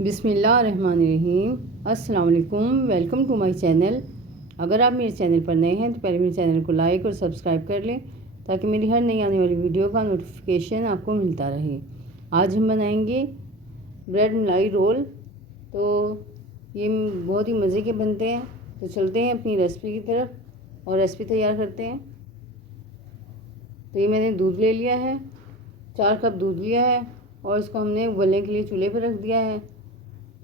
बिस्मिल्लाहिर्रहमानिर्रहीम। अस्सलाम वालेकुम। Welcome to my channel. अगर आप मेरे चैनल पर नए हैं तो पहले मेरे चैनल को लाइक और सब्सक्राइब कर लें ताकि मेरी हर नई आने वाली वीडियो का नोटिफिकेशन आपको मिलता रहे। आज हम बनाएंगे ब्रेड मलाई रोल। तो ये बहुत ही मज़े के बनते हैं। तो चलते हैं अपनी रेसिपी की तरफ और रेसिपी तैयार करते हैं। तो ये मैंने दूध ले लिया है, 4 कप दूध लिया है और इसको हमने उबलने के लिए चूल्हे पर रख दिया है।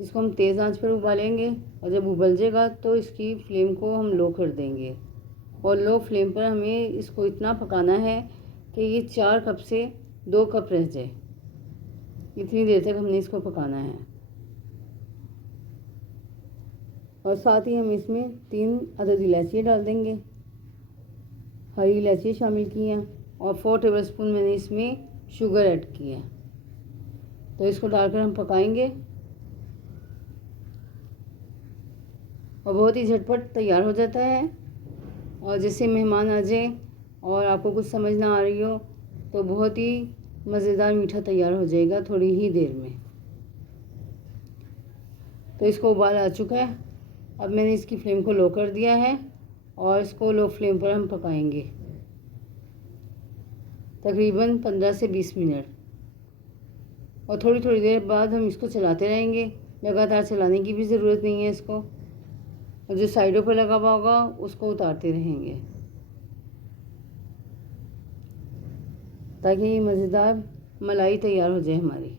इसको हम तेज़ आंच पर उबालेंगे और जब उबल जाएगा तो इसकी फ्लेम को हम लो कर देंगे और लो फ्लेम पर हमें इसको इतना पकाना है कि ये 4 कप से 2 कप रह जाए। इतनी देर तक हमने इसको पकाना है। और साथ ही हम इसमें 3 अदद इलायची डाल देंगे, हरी इलायची शामिल की हैं और 4 टेबलस्पून मैंने इसमें शुगर ऐड की है। तो इसको डालकर हम पकाएंगे और बहुत ही झटपट तैयार हो जाता है। और जैसे मेहमान आ जाए और आपको कुछ समझ ना आ रही हो तो बहुत ही मज़ेदार मीठा तैयार हो जाएगा थोड़ी ही देर में। तो इसको उबाल आ चुका है। अब मैंने इसकी फ्लेम को लो कर दिया है और इसको लो फ्लेम पर हम पकाएंगे तकरीबन 15 से 20 मिनट। और थोड़ी थोड़ी देर बाद हम इसको चलाते रहेंगे। लगातार चलाने की भी ज़रूरत नहीं है इसको। और जो साइडों पर लगा हुआ होगा उसको उतारते रहेंगे ताकि ये मज़ेदार मलाई तैयार हो जाए हमारी।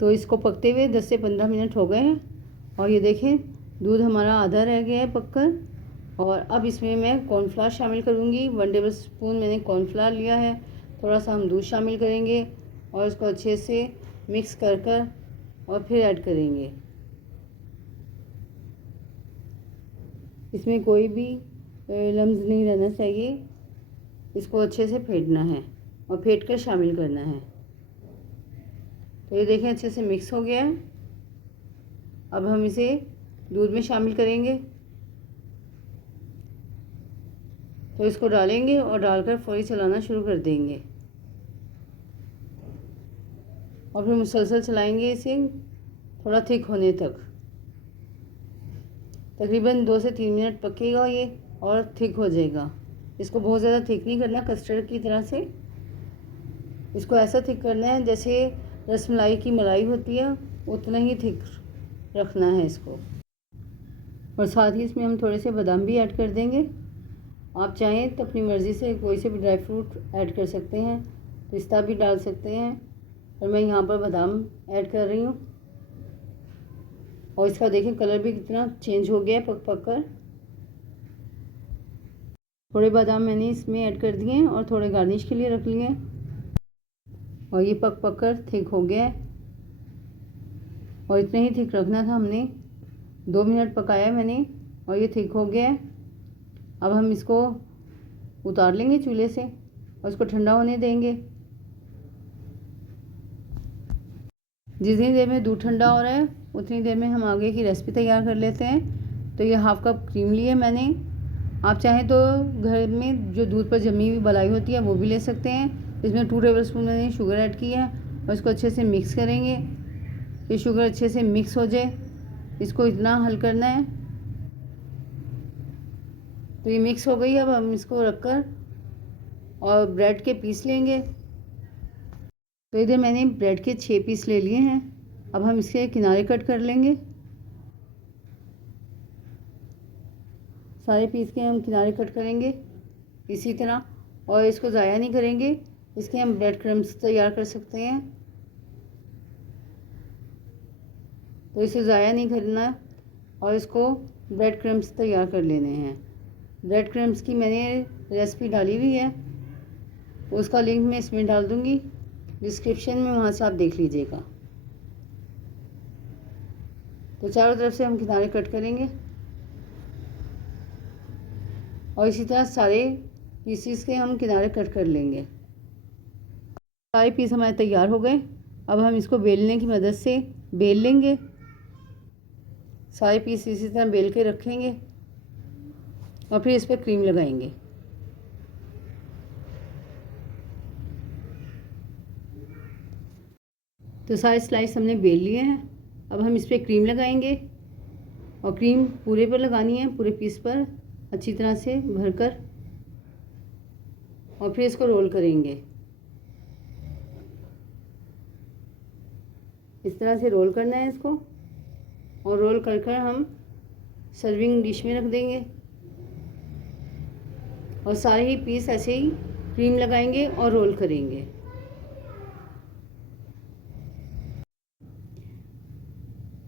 तो इसको पकते हुए 10 से 15 मिनट हो गए हैं और ये देखें दूध हमारा आधा रह गया है पककर। और अब इसमें मैं कॉर्नफ्लावर शामिल करूँगी। 1 टेबल स्पून मैंने कॉर्नफ्लावर लिया है। थोड़ा सा हम दूध शामिल करेंगे और इसको अच्छे से मिक्स कर और फिर ऐड करेंगे। इसमें कोई भी लम्स नहीं रहना चाहिए। इसको अच्छे से फेंटना है और फेंट कर शामिल करना है। तो ये देखें अच्छे से मिक्स हो गया है। अब हम इसे दूध में शामिल करेंगे। तो इसको डालेंगे और डालकर फौरी चलाना शुरू कर देंगे और फिर मुसलसल चलाएंगे इसे थोड़ा थिक होने तक। तकरीबन 2 से 3 मिनट पकेगा ये और थिक हो जाएगा। इसको बहुत ज़्यादा थिक नहीं करना, कस्टर्ड की तरह से। इसको ऐसा थिक करना है जैसे रसमलाई की मलाई होती है, उतना ही थिक रखना है इसको। और साथ ही इसमें हम थोड़े से बादाम भी ऐड कर देंगे। आप चाहें तो अपनी मर्ज़ी से कोई से भी ड्राई फ्रूट ऐड कर सकते हैं, पिस्ता भी डाल सकते हैं। और मैं यहाँ पर बादाम ऐड कर रही हूँ। और इसका देखें कलर भी कितना चेंज हो गया है पक पक कर। थोड़े बादाम मैंने इसमें ऐड कर दिए हैं और थोड़े गार्निश के लिए रख लिए हैं। और ये पक पक कर थिक हो गया है और इतना ही थिक रखना था हमने। 2 मिनट पकाया मैंने और ये थिक हो गया है। अब हम इसको उतार लेंगे चूल्हे से और इसको ठंडा होने देंगे। जितनी देर में दूध ठंडा हो रहा है उतनी देर में हम आगे की रेसिपी तैयार कर लेते हैं। तो ये हाफ़ कप क्रीम ली है मैंने। आप चाहें तो घर में जो दूध पर जमी हुई मलाई होती है वो भी ले सकते हैं। इसमें 2 टेबल स्पून मैंने शुगर ऐड की है और इसको अच्छे से मिक्स करेंगे। ये शुगर अच्छे से मिक्स हो जाए, इसको इतना हल करना है। तो ये मिक्स हो गई। अब हम इसको रखकर और ब्रेड के पीस लेंगे। तो इधर मैंने ब्रेड के 6 पीस ले लिए हैं। अब हम इसके किनारे कट कर लेंगे। सारे पीस के हम किनारे कट करेंगे इसी तरह। और इसको ज़ाया नहीं करेंगे, इसके हम ब्रेड क्रम्स तैयार कर सकते हैं। तो इसे ज़ाया नहीं करना और इसको ब्रेड क्रम्स तैयार कर लेने हैं। ब्रेड क्रम्स की मैंने रेसिपी डाली हुई है, उसका लिंक मैं इसमें डाल दूँगी डिस्क्रिप्शन में, वहाँ से आप देख लीजिएगा। तो चारों तरफ से हम किनारे कट करेंगे और इसी तरह सारे पीसीस के हम किनारे कट कर लेंगे। सारे पीस हमारे तैयार हो गए। अब हम इसको बेलने की मदद से बेल लेंगे। सारे पीस इसी तरह बेल के रखेंगे और फिर इस पर क्रीम लगाएंगे। तो सारे स्लाइस हमने बेल लिए हैं। अब हम इस पर क्रीम लगाएंगे और क्रीम पूरे पर लगानी है, पूरे पीस पर अच्छी तरह से भरकर, और फिर इसको रोल करेंगे। इस तरह से रोल करना है इसको, और रोल कर कर हम सर्विंग डिश में रख देंगे और सारे ही पीस ऐसे ही क्रीम लगाएंगे और रोल करेंगे।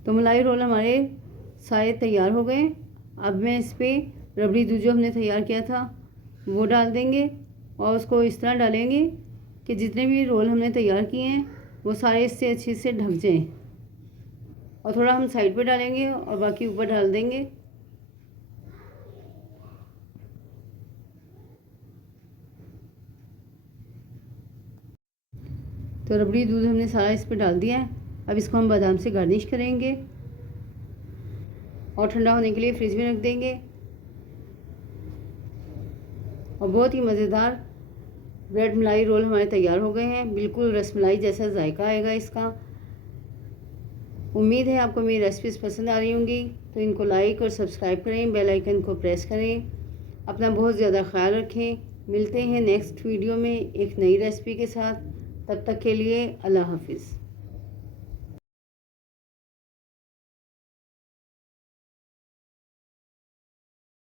तो मलाई रोल हमारे सारे तैयार हो गए। अब मैं इस पर रबड़ी दूध जो हमने तैयार किया था वो डाल देंगे और उसको इस तरह डालेंगे कि जितने भी रोल हमने तैयार किए हैं वो सारे इससे अच्छे से ढक जाएं, और थोड़ा हम साइड पे डालेंगे और बाकी ऊपर डाल देंगे। तो रबड़ी दूध हमने सारा इस पर डाल दिया है। अब इसको हम बादाम से गार्निश करेंगे और ठंडा होने के लिए फ्रिज में रख देंगे। और बहुत ही मज़ेदार ब्रेड मलाई रोल हमारे तैयार हो गए हैं। बिल्कुल रसमलाई जैसा जायका आएगा इसका। उम्मीद है आपको मेरी रेसिपीज़ पसंद आ रही होंगी, तो इनको लाइक और सब्सक्राइब करें, बेल आइकन को प्रेस करें। अपना बहुत ज़्यादा ख्याल रखें। मिलते हैं नेक्स्ट वीडियो में एक नई रेसिपी के साथ। तब तक के लिए अल्लाह हाफिज़।